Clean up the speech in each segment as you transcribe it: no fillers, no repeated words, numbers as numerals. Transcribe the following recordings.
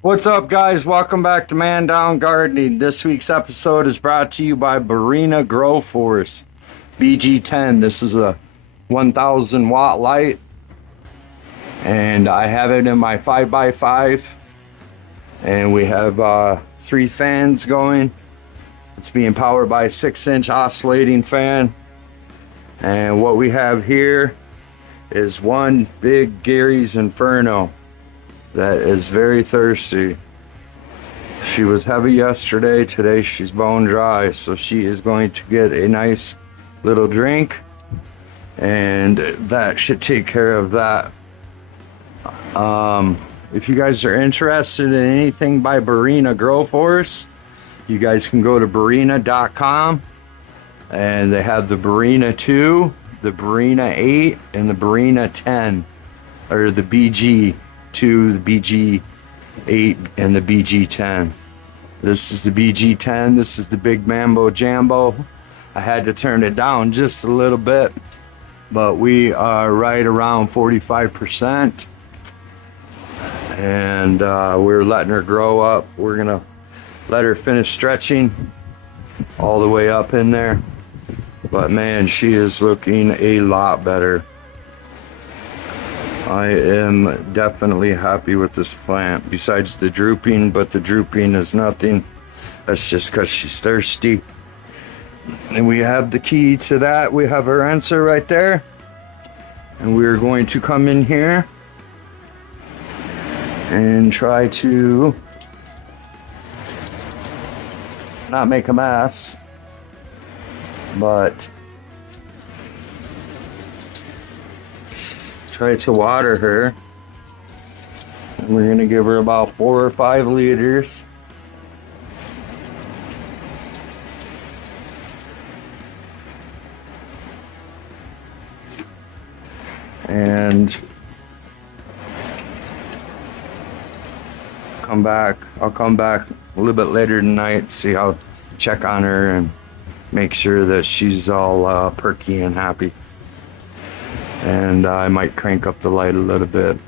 What's up, guys? Welcome back to Mandown Gardening. This week's episode is brought to you by Barrina growforce bg10. This is a 1000 watt light, and I have it in my 5x5, and we have 3 fans going. It's being powered by a 6-inch oscillating fan, and what we have here is one big Gary's Inferno that is very thirsty. She was heavy yesterday. Today she's bone dry, so she is going to get a nice little drink, and that should take care of that. If you guys are interested in anything by Barrina growforce, you guys can go to Barrina.com, and they have the Barrina 2, the Barrina 8, and the Barrina 10, or the bg2, the bg8, and the bg10. This is the bg10. This is the big mambo jambo. I had to turn it down just a little bit, but we are right around 45%, and we're letting her grow up. We're gonna let her finish stretching all the way up in there, but man, she is looking a lot better. I am definitely happy with this plant, besides the drooping, but the drooping is nothing. That's just because she's thirsty. And we have the key to that. We have her answer right there. And we're going to come in here and try to not make a mess, but try to water her. And we're gonna give her about 4 or 5 liters. And I'll come back a little bit later tonight, see how, check on her and make sure that she's all perky and happy. And I might crank up the light a little bit.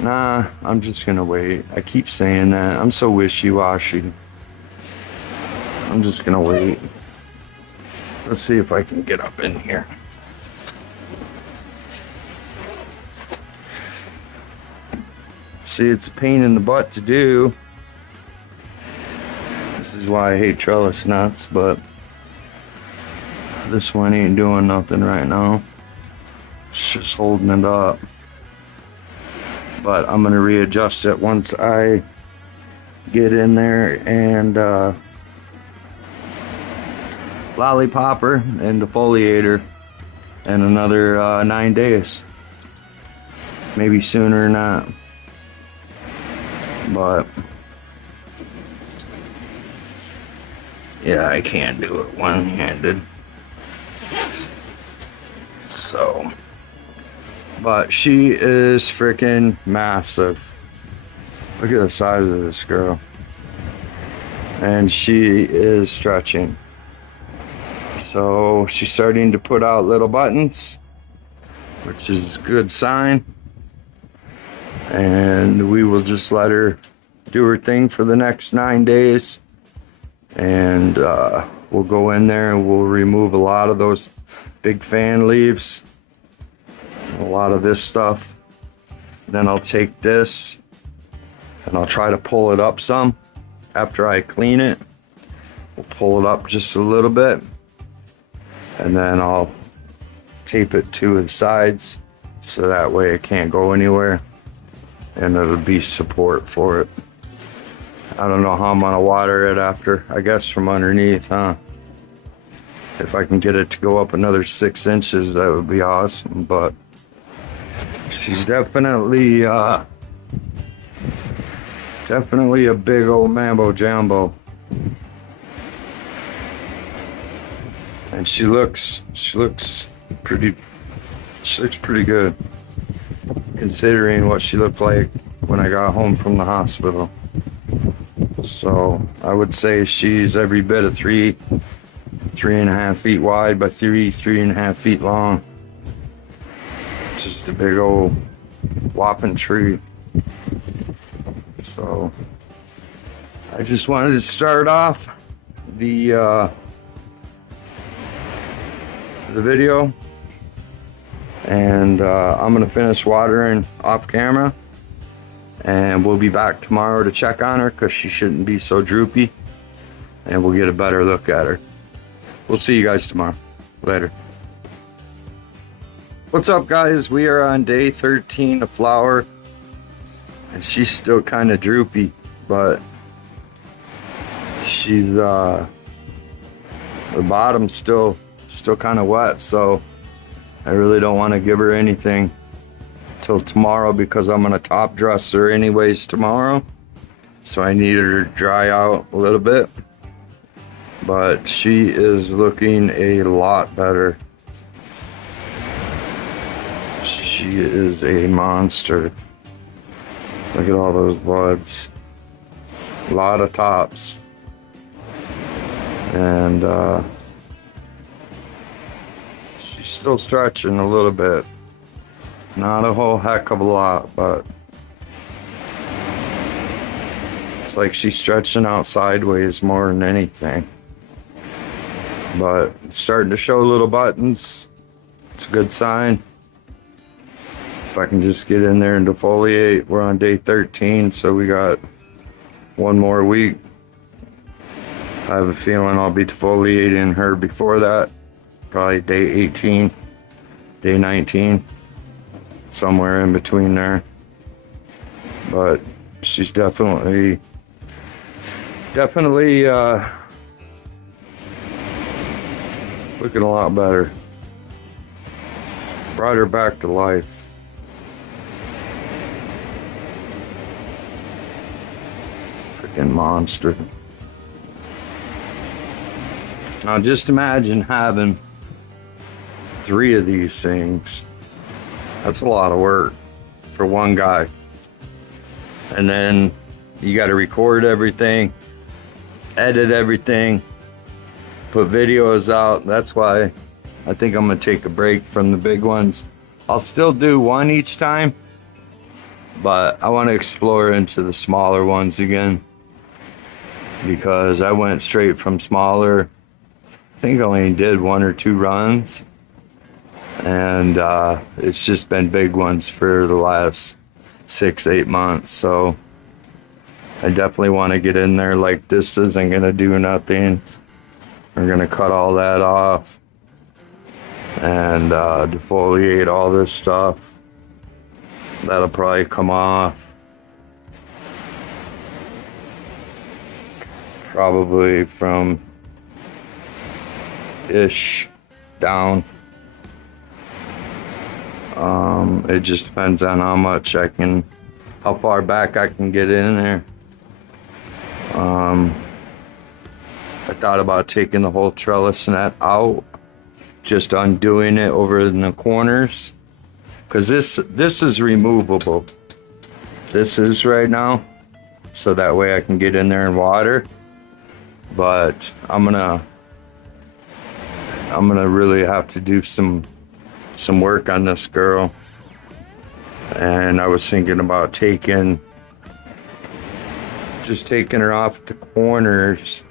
Nah, I'm just gonna wait. I keep saying that. I'm so wishy-washy. I'm just gonna wait. Let's see if I can get up in here. See, it's a pain in the butt to do. This is why I hate trellis nuts, but this one ain't doing nothing right now. It's just holding it up. But I'm gonna readjust it once I get in there and lollipopper and defoliator in another 9 days. Maybe sooner or not. But yeah, I can't do it one-handed. So, but she is freaking massive. Look at the size of this girl. And she is stretching. So she's starting to put out little buttons, which is a good sign. And we will just let her do her thing for the next 9 days. And we'll go in there and we'll remove a lot of those big fan leaves, a lot of this stuff. Then I'll take this and I'll try to pull it up some after I clean it. We'll pull it up just a little bit, and then I'll tape it to the sides so that way it can't go anywhere, and it'll be support for it. I don't know how I'm gonna water it after. I guess from underneath, huh? If I can get it to go up another 6 inches, that would be awesome. But she's definitely a big old mambo jambo. And she looks pretty good, considering what she looked like when I got home from the hospital. So I would say she's every bit of 3.5 feet wide by 3.5 feet long. Just a big old whopping tree. So I just wanted to start off the video, and I'm gonna finish watering off camera, and we'll be back tomorrow to check on her because she shouldn't be so droopy, and we'll get a better look at her. We'll see you guys tomorrow. Later. What's up, guys? We are on day 13 of flower, and she's still kind of droopy, but she's the bottom's still kind of wet, so I really don't want to give her anything till tomorrow because I'm gonna top dress her anyways tomorrow, so I need her to dry out a little bit. But she is looking a lot better. She is a monster. Look at all those buds. A lot of tops. And she's still stretching a little bit. Not a whole heck of a lot, but it's like she's stretching out sideways more than anything. But it's starting to show little buttons. It's a good sign. If I can just get in there and defoliate. We're on day 13, so we got one more week. I have a feeling I'll be defoliating her before that. Probably day 18, day 19, somewhere in between there. But she's definitely looking a lot better. Brought her back to life. Freaking monster. Now just imagine having 3 of these things. That's a lot of work for one guy. And then you got to record everything, edit everything, put videos out. That's why I think I'm gonna take a break from the big ones. I'll still do one each time, but I want to explore into the smaller ones again, because I went straight from smaller. I think I only did 1 or 2 runs, and it's just been big ones for the last 6-8 months. So I definitely want to get in there. Like, this isn't gonna do nothing. We're gonna cut all that off and defoliate all this stuff. That'll probably come off probably from ish down. It just depends on how much how far back I can get in there. I thought about taking the whole trellis net out, just undoing it over in the corners, because this is removable. This is right now, so that way I can get in there and water. But I'm gonna really have to do some work on this girl, and I was thinking about taking her off at the corners.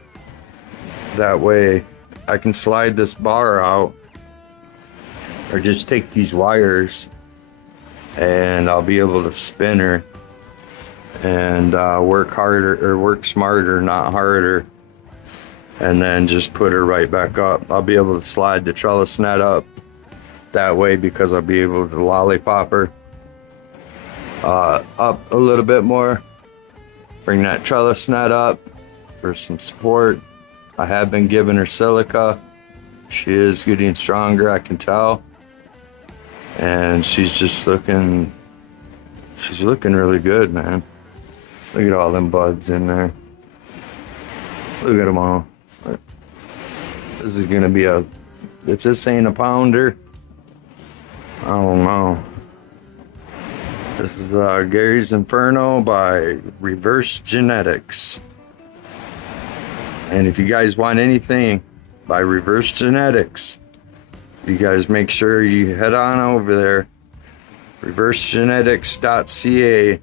That way I can slide this bar out, or just take these wires, and I'll be able to spin her and work harder, or work smarter, not harder, and then just put her right back up. I'll be able to slide the trellis net up that way, because I'll be able to lollipop her up a little bit more, bring that trellis net up for some support. I have been giving her silica. She is getting stronger, I can tell, and she's looking really good, man. Look at all them buds in there. Look at them all. This is gonna be if this ain't a pounder, I don't know. This is Gary's Inferno by Reverse Genetics. And if you guys want anything by Reverse Genetics, you guys make sure you head on over there, reversegenetics.ca,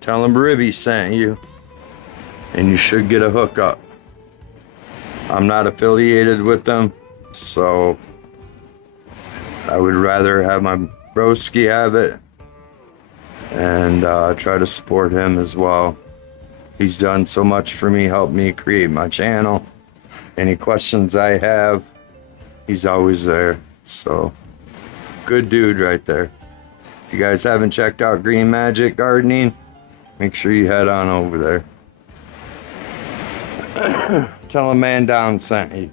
Tell him Ribby sent you, and you should get a hookup. I'm not affiliated with them, so I would rather have my broski have it and try to support him as well. He's done so much for me, helped me create my channel. Any questions I have, he's always there. So, good dude right there. If you guys haven't checked out Green Magic Gardening, make sure you head on over there. Tell him Mandown sent you.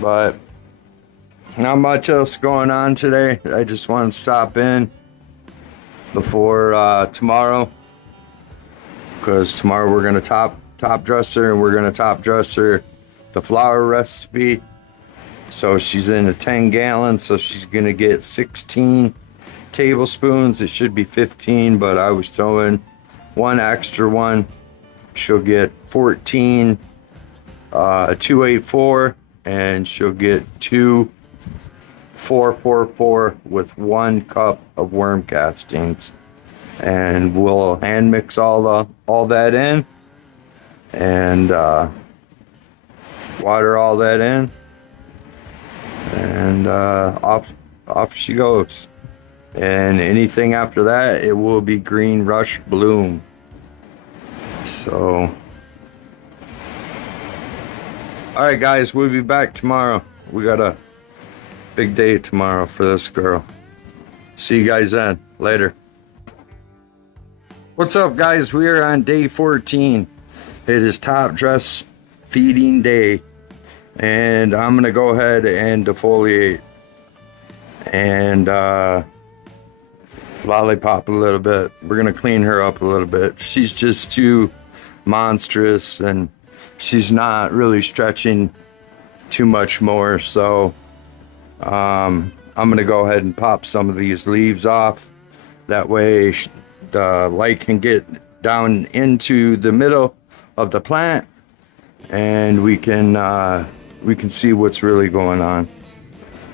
But not much else going on today. I just want to stop in before tomorrow, because tomorrow we're going to top dresser, and we're going to top dresser the flour recipe. So she's in a 10 gallon, so she's going to get 16 tablespoons. It should be 15, but I was throwing one extra one. She'll get 14 284, and she'll get 2 444 with 1 cup of worm castings. And we'll hand mix all that in, and water all that in, and off she goes. And anything after that, it will be green rush bloom. So, all right, guys, we'll be back tomorrow. We got a big day tomorrow for this girl. See you guys then. Later. What's up, guys? We are on day 14. It is top dress feeding day, and I'm gonna go ahead and defoliate and lollipop a little bit. We're gonna clean her up a little bit. She's just too monstrous, and she's not really stretching too much more. So I'm gonna go ahead and pop some of these leaves off. That way the light can get down into the middle of the plant, and we can see what's really going on.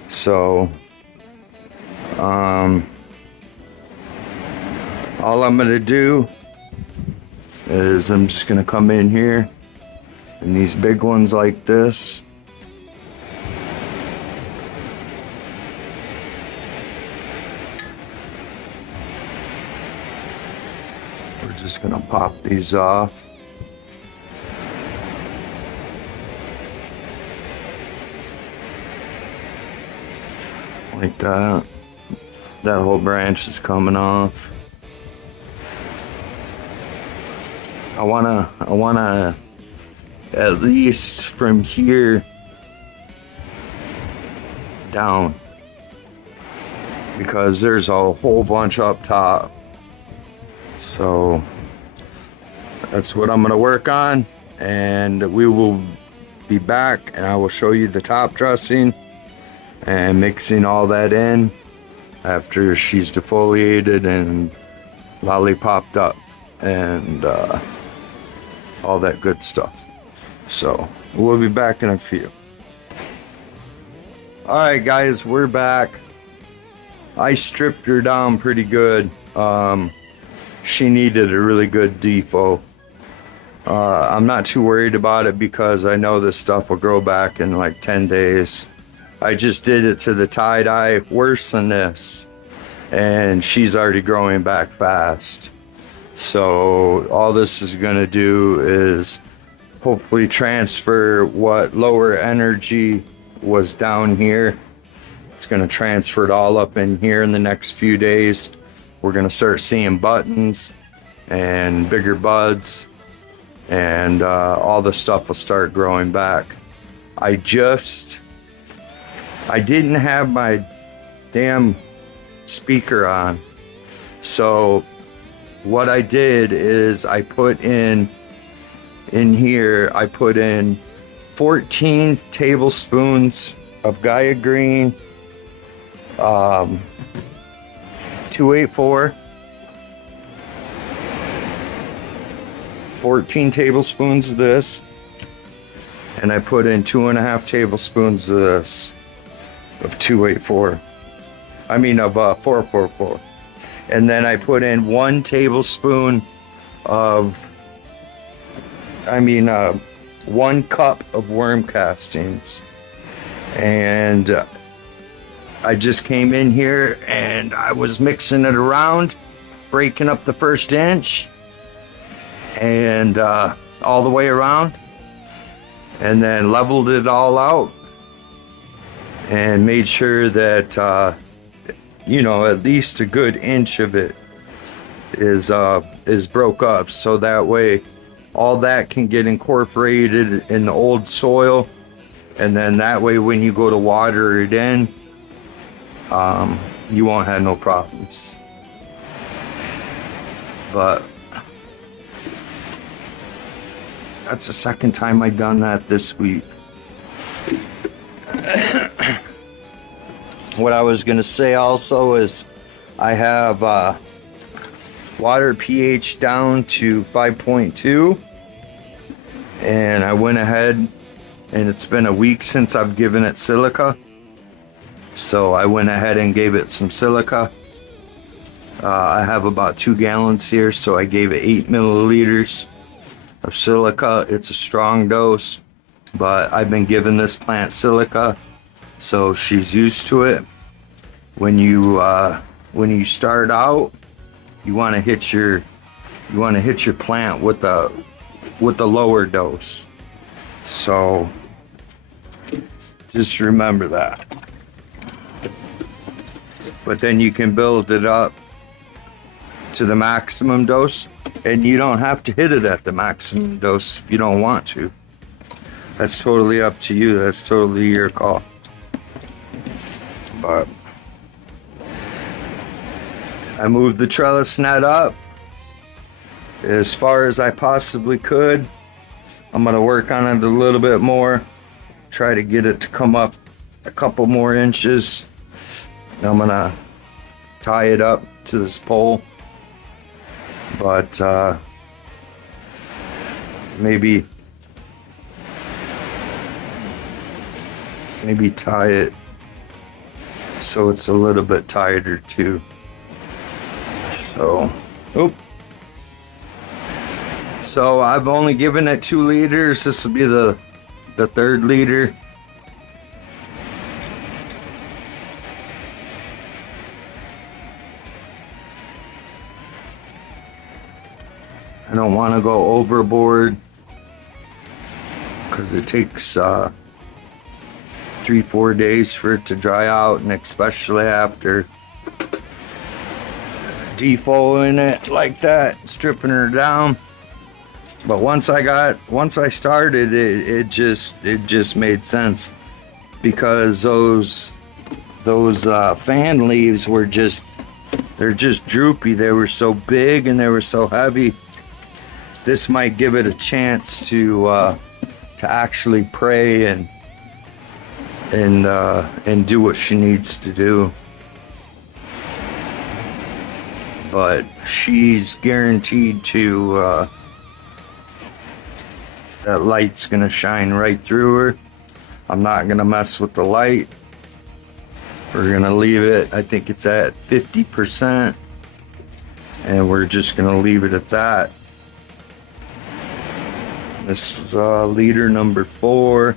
So all I'm gonna do is I'm just gonna come in here, and these big ones like this, we're just gonna pop these off. Like that. That whole branch is coming off. I wanna at least from here down, because there's a whole bunch up top. So that's what I'm gonna work on, and we will be back, and I will show you the top dressing and mixing all that in after she's defoliated and lollipopped up and all that good stuff. So we'll be back in a few. All right, guys, we're back. I stripped her down pretty good. She needed a really good defo. I'm not too worried about it because I know this stuff will grow back in like 10 days. I just did it to the tie-dye worse than this, and she's already growing back fast. So all this is gonna do is hopefully transfer what lower energy was down here. It's gonna transfer it all up in here in the next few days. We're gonna start seeing buttons and bigger buds, and all the stuff will start growing back. I didn't have my damn speaker on, so what I did is I put in here, I put in 14 tablespoons of Gaia Green 284, 14 tablespoons of this, and I put in 2.5 tablespoons of this of 284. I mean of 444. And then I put in 1 tablespoon of, 1 cup of worm castings. And I just came in here and I was mixing it around, breaking up the first inch and all the way around, and then leveled it all out and made sure that at least a good inch of it is broke up, so that way all that can get incorporated in the old soil, and then that way when you go to water it in, you won't have no problems. But that's the second time I've done that this week. What I was gonna say also is I have water pH down to 5.2, and I went ahead, and it's been a week since I've given it silica, so I went ahead and gave it some silica. I have about 2 gallons here, so I gave it 8 milliliters of silica. It's a strong dose, but I've been giving this plant silica, so she's used to it. When you start out, you want to hit your plant with the lower dose. So just remember that. But then you can build it up to the maximum dose, and you don't have to hit it at the maximum dose if you don't want to. That's totally up to you. That's totally your call. But I moved the trellis net up as far as I possibly could. I'm gonna work on it a little bit more, try to get it to come up a couple more inches. I'm gonna tie it up to this pole, but maybe tie it so it's a little bit tighter too. So I've only given it 2 liters. This will be the 3rd liter. I don't want to go overboard because it takes 3-4 days for it to dry out, and especially after defoling it like that, stripping her down. But once I started it just made sense, because those fan leaves were they're just droopy. They were so big and they were so heavy. This might give it a chance to actually pray and do what she needs to do. But she's guaranteed to that light's gonna shine right through her. I'm not gonna mess with the light. We're gonna leave it, I think it's at 50%, and we're just gonna leave it at that. This is liter number 4.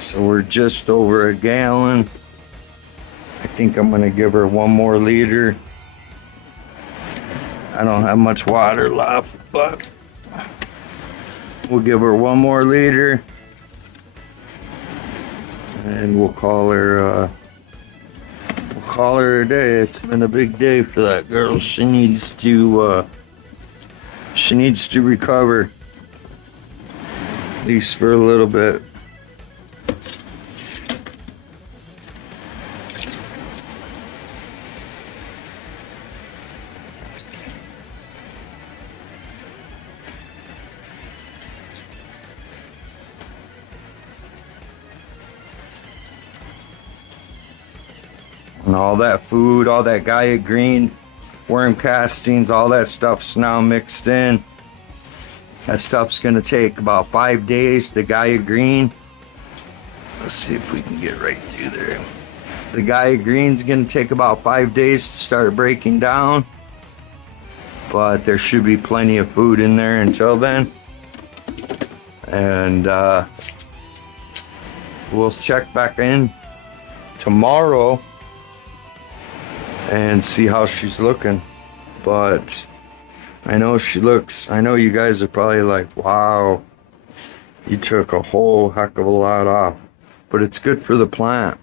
So we're just over a gallon. I think I'm gonna give her 1 more liter. I don't have much water left, but we'll give her 1 more liter, and we'll call her a day. It's been a big day for that girl. She needs to recover, at least for a little bit. And all that food, all that Gaia Green, worm castings, all that stuff's now mixed in. That stuff's gonna take about 5 days to Gaia Green. Let's see if we can get right through there. The Gaia Green's gonna take about 5 days to start breaking down, but there should be plenty of food in there until then. And we'll check back in tomorrow and see how she's looking. But I know you guys are probably like, wow, you took a whole heck of a lot off. But it's good for the plant.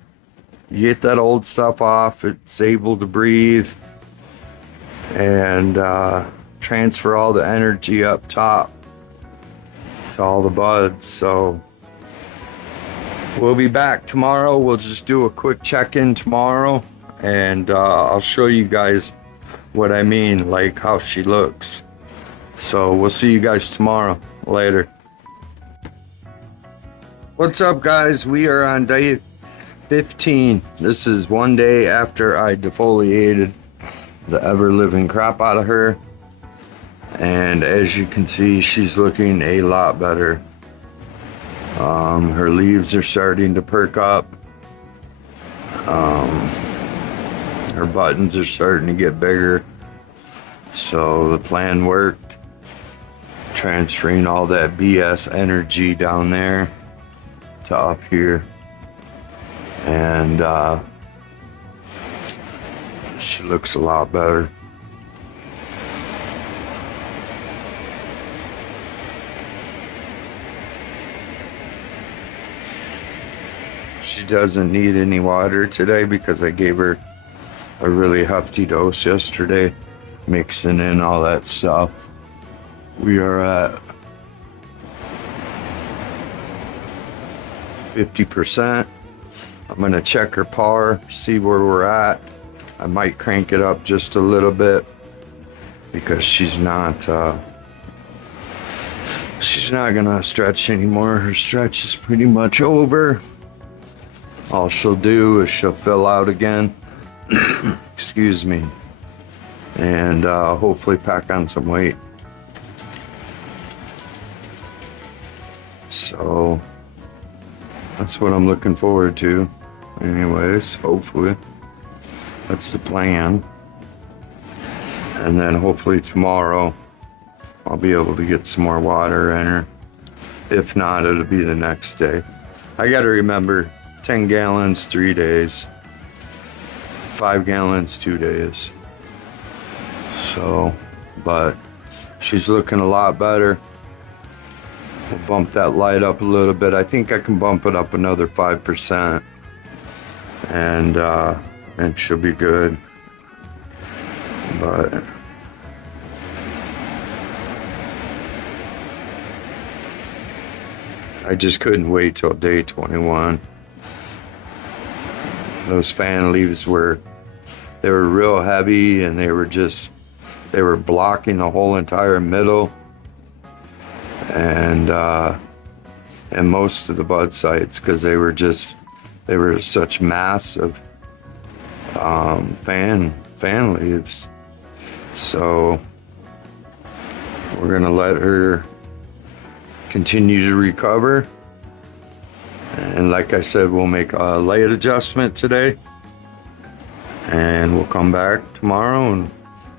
You get that old stuff off, it's able to breathe and transfer all the energy up top to all the buds. So we'll be back tomorrow. We'll just do a quick check-in tomorrow, and I'll show you guys what I mean, like how she looks. So we'll see you guys tomorrow. Later. What's up, guys? We are on day 15. This is 1 day after I defoliated the ever-living crap out of her. And as you can see, she's looking a lot better. Her leaves are starting to perk up. Her buttons are starting to get bigger. So the plan worked. Transferring all that BS energy down there to up here. And she looks a lot better. She doesn't need any water today because I gave her a really hefty dose yesterday, mixing in all that stuff. We are at 50%. I'm gonna check her par, see where we're at. I might crank it up just a little bit because she's not gonna stretch anymore. Her stretch is pretty much over. All she'll do is she'll fill out again. Excuse me. And hopefully pack on some weight. So that's what I'm looking forward to. Anyways, hopefully. That's the plan. And then hopefully tomorrow I'll be able to get some more water in her. If not, it'll be the next day. I gotta remember, 10 gallons, 3 days. 5 gallons, 2 days. So, but she's looking a lot better. We'll bump that light up a little bit. I think I can bump it up another 5%. And she'll be good. But I just couldn't wait till day 21. Those fan leaves were real heavy, and they were blocking the whole entire middle and most of the bud sites, because they were such massive fan leaves. So we're gonna let her continue to recover, and like I said, we'll make a light adjustment today, and we'll come back tomorrow and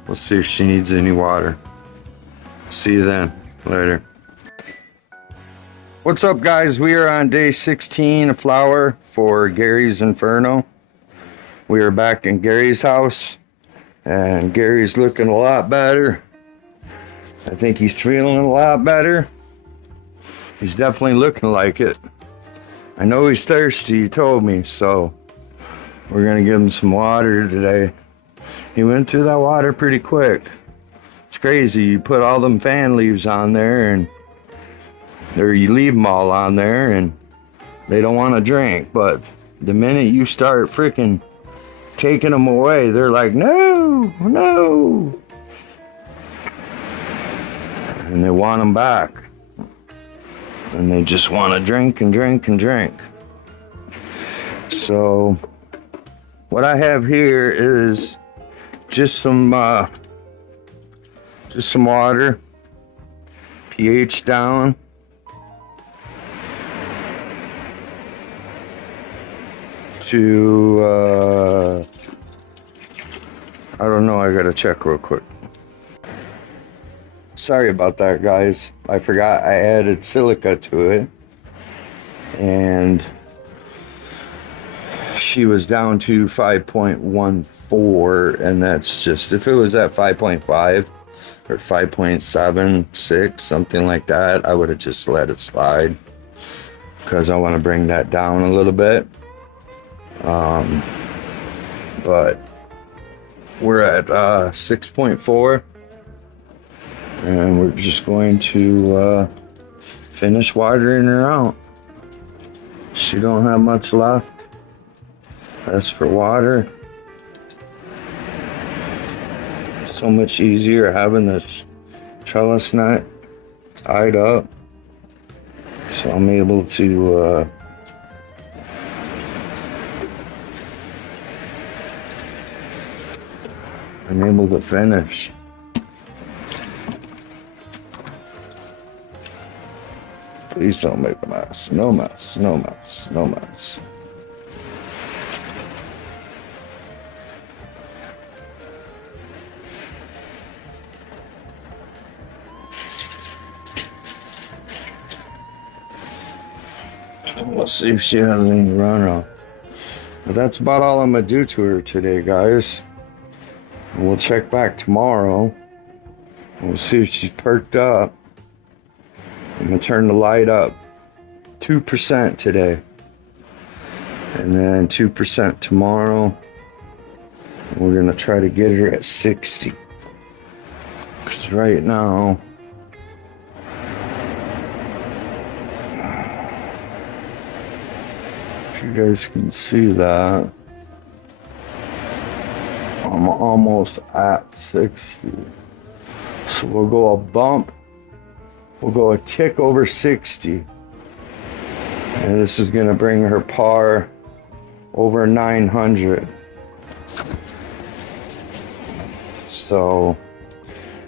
we'll see if she needs any water. See you then. Later. What's up, guys? We are on day 16 of flower for Gary's Inferno. We are back in Gary's house, and Gary's looking a lot better. I think he's feeling a lot better. He's definitely looking like it. I know he's thirsty, he told me, so we're gonna give him some water today. He went through that water pretty quick. It's crazy. You put all them fan leaves on there, or you leave them all on there, and they don't want to drink. But the minute you start freaking taking them away, they're like, no, no. And they want them back. And they just want to drink and drink and drink. So what I have here is just some water, pH down. to, I don't know, I gotta check real quick. Sorry about that, guys. I forgot I added silica to it. And she was down to 5.14, and that's just, if it was at 5.5 or 5.76, something like that, I would have just let it slide, because I want to bring that down a little bit. But we're at 6.4, and we're just going to finish watering her out. She don't have much left. As for water, so much easier having this trellis knot tied up, so I'm able to finish. Please don't make a mess. No mess, no mess, no mess. Let's see if she has any runoff. But that's about all I'm gonna do to her today, guys. And we'll check back tomorrow. We'll see if she's perked up. I'm gonna turn the light up 2% today, and then 2% tomorrow. And we're gonna try to get her at 60. Because right now, if you guys can see that, I'm almost at 60. So we'll go a bump. We'll go a tick over 60. And this is gonna bring her par over 900. So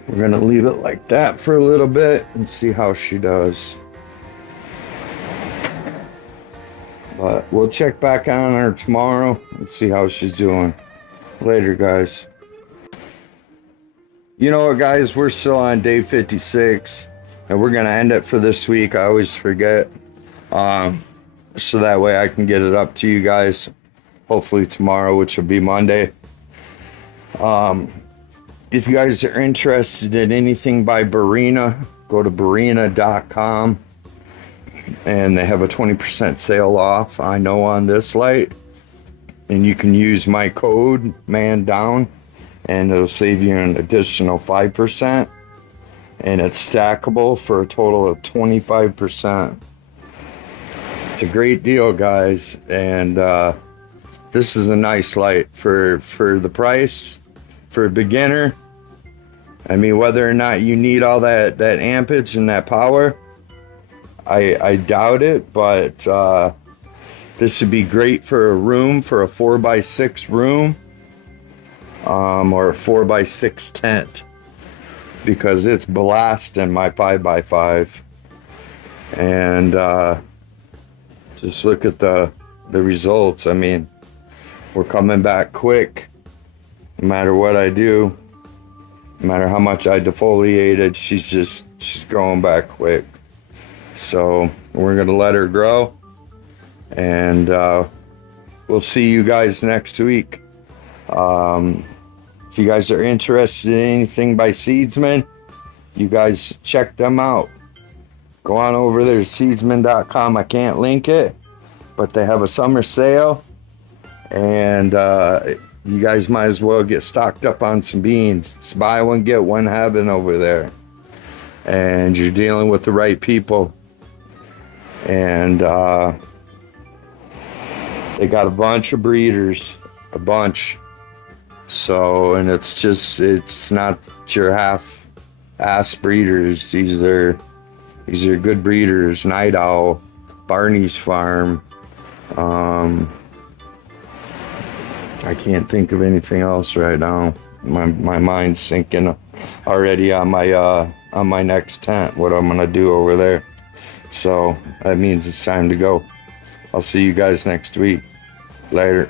we're gonna leave it like that for a little bit and see how she does. But we'll check back on her tomorrow and see how she's doing. Later, guys. You know what, guys? We're still on day 56, and we're gonna end it for this week. I always forget, so that way I can get it up to you guys hopefully tomorrow, which will be Monday. If you guys are interested in anything by Barrina, go to Barrina.com, and they have a 20% sale off, I know, on this light. And you can use my code Mandown, and it'll save you an additional 5%, and it's stackable for a total of 25%. It's a great deal, guys, and this is a nice light for the price for a beginner. I mean, whether or not you need all that ampage and that power, I doubt it, but this would be great for a room, for a 4x6 room, or a 4x6 tent, because it's blasting my 5x5. And just look at the results. I mean, we're coming back quick. No matter what I do, no matter how much I defoliated, she's growing back quick. So we're gonna let her grow, and we'll see you guys next week. If you guys are interested in anything by Seedsman, you guys check them out. Go on over there to seedsman.com. I can't link it, but they have a summer sale, and you guys might as well get stocked up on some beans. It's buy one, get one heaven over there. And you're dealing with the right people. And they got a bunch of breeders, a bunch. So, and it's not your half-ass breeders. These are good breeders. Night Owl, Barney's Farm. I can't think of anything else right now. My mind's sinking already on my next tent, what I'm gonna do over there. So that means it's time to go. I'll see you guys next week. Later.